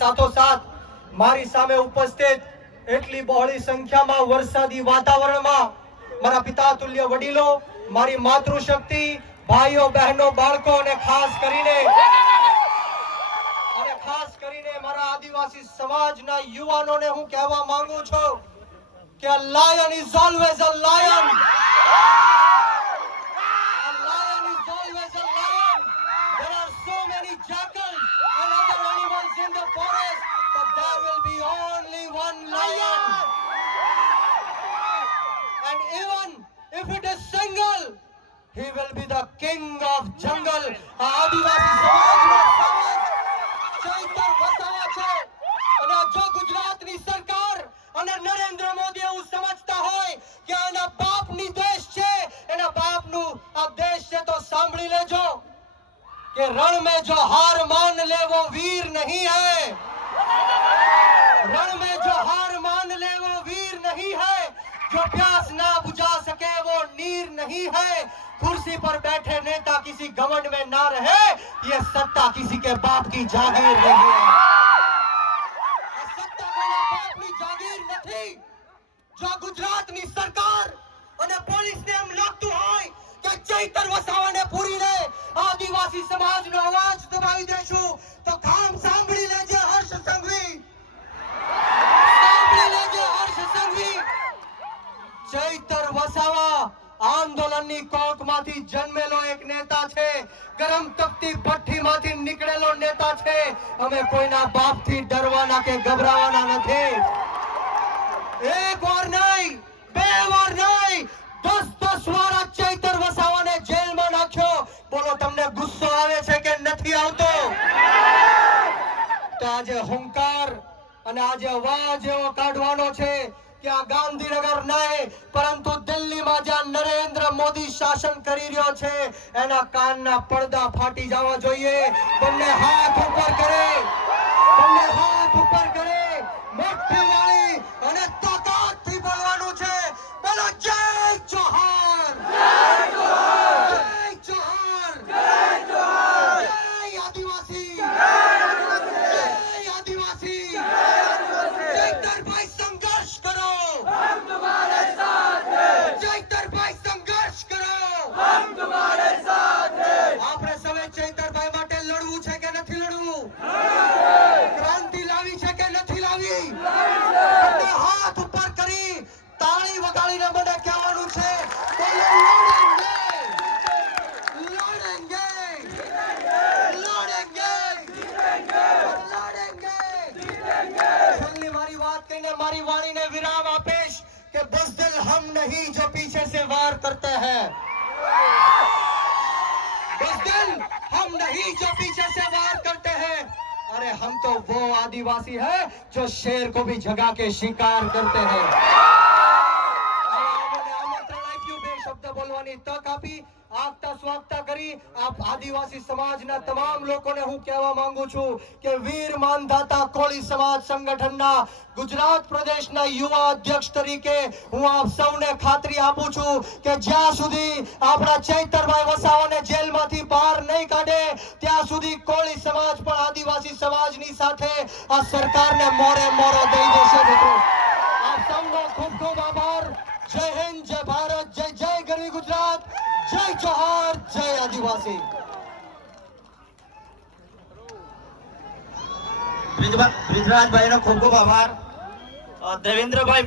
સાથોસાથ મારી સામે ઉપસ્થિત એટલી બહોળી સંખ્યામાં વરસાદી વાતાવરણમાં મારા પિતા તુલ્ય વડીલો, મારી માતૃશક્તિ, ભાઈઓ બહેનો, બાળકો અને ખાસ કરીને મારા આદિવાસી સમાજના યુવાનોને હું કહેવા માંગુ છું કે a lion is always a lion. A lion is always a lion. There are so many jackals and other animals in the forest, but there will be only one lion. And even if it is single, he will be the king of jungle. આદિવાસી સમાજનો સમાજ ચૈતર વસાવા છે. અને જો ગુજરાતની સરકાર અને નરેન્દ્ર મોદી એવું સમજતા હોય કે એના બાપની દેશ છે, એના બાપનું આ દેશ છે, તો સાંભળી લેજો કે રણ में जो हार मान ले वो वीर नहीं है. रण में जो हार मान ले वो वीर नहीं है. जो प्यास ना बुझा सके वो नीर नहीं है. कुर्सी पर बैठे नेता किसी घमंड में ना रहे, ये सत्ता किसी के बाप की जागीर नहीं है. सत्ता कोઈના બાપની જાગીર નથી. જો ગુજરાતની સરકાર અને પોલીસને એમ લાગતું હોય કે ચૈતર વસાવાને પૂરીને આદિવાસી સમાજનો અવાજ દબાવી દેશું, તો કામ સાંભળી લેજે હર્ષ સંઘવી. સાંભળી લેજે હર્ષ સંઘવી. ચૈતર વસાવા આંદોલનની કોકમાંથી જન્મેલો એક નેતા છે. ગરમ તપતી ભઠ્ઠીમાંથી નીકળેલો નેતા છે. અમે કોઈના બાપથી ડરવાના કે ગભરાવાના નથી. એક વાર નહીં, બે વાર નહીં, 10 વાર ચૈતર વસાવાને જેલમાં નાખ્યો. બોલો, તમને ગુસ્સો આવે છે કે નથી આવતો? તો આજે હુંકાર અને આજે અવાજ એવો કાઢવાનો છે કે આ ગાંધીનગર નહીં, પરંતુ દિલ્હીમાં જ્યાં નરેન્દ્ર મોદી શાસન કરી રહ્યો છે, એના કાનના પડદા ફાટી જવા જોઈએ. બંને હાથ ઉપર કરે, બંને હાથ ઉપર કરે, મોટી વાળી અને તાકાતથી બોલવાનું છે. બોલો, જય જોહર, જય જોહર, જય જોહર, જય જોહર, જય આદિવાસી, જય આદિવાસી, જય આદિવાસી. ચૈતરભાઈ સંઘર્ષ કરો, हम तुम्हारे साथ हैं. ચૈતરભાઈ સંઘર્ષ કરો, हम तुम्हारे साथ हैं. આપણે સવે ચૈતરભાઈ માટે લડવું છે કે નથી લડવું? ક્રાંતિ લાવી છે કે નથી લાવી? બંને હાથ ઉપર કરી તાળી વગાડીને મને કહેવાનું છે કે લડેંગે, લડેંગે, લડેંગે, લડેંગે. છેલ્લી મારી વાત કહીને મારી વાણીને વિરામ આપીશ કે બુઝદિલ हम नहीं जो पीछे से वार करते हैं. बुज़दिल हम नहीं जो पीछे से वार करते हैं. अरे हम तो वो आदिवासी है जो शेर को भी जगा के शिकार करते हैं. શબ્દ બોલવાની તક આપી, આગતા સ્વાગતા કરી. આપ આદિવાસી સમાજના તમામ લોકોને હું કહેવા માંગુ છું કે વીર માનધાતા કોળી સમાજ સંગઠનના ગુજરાત પ્રદેશના યુવા અધ્યક્ષ તરીકે હું આપ સૌને ખાતરી આપું છું કે જ્યાં સુધી આપણા ચૈતરભાઈ વસાવાને જેલમાંથી બહાર નહીં કાઢે, ત્યાં સુધી કોળી સમાજ પણ આદિવાસી સમાજની સાથે આ સરકારને મોરે મોરો દઈ દેશે. મિત્રો, આપ સૌનો ખૂબ ખૂબ આભાર. જય હિન્દ, જય ભારત, જય જય ગરવી ગુજરાત, જય જોહર, જય આદિવાસી. બ્રિજરાજભાઈનો ખૂબ ખૂબ આભાર. દેવેન્દ્રભાઈ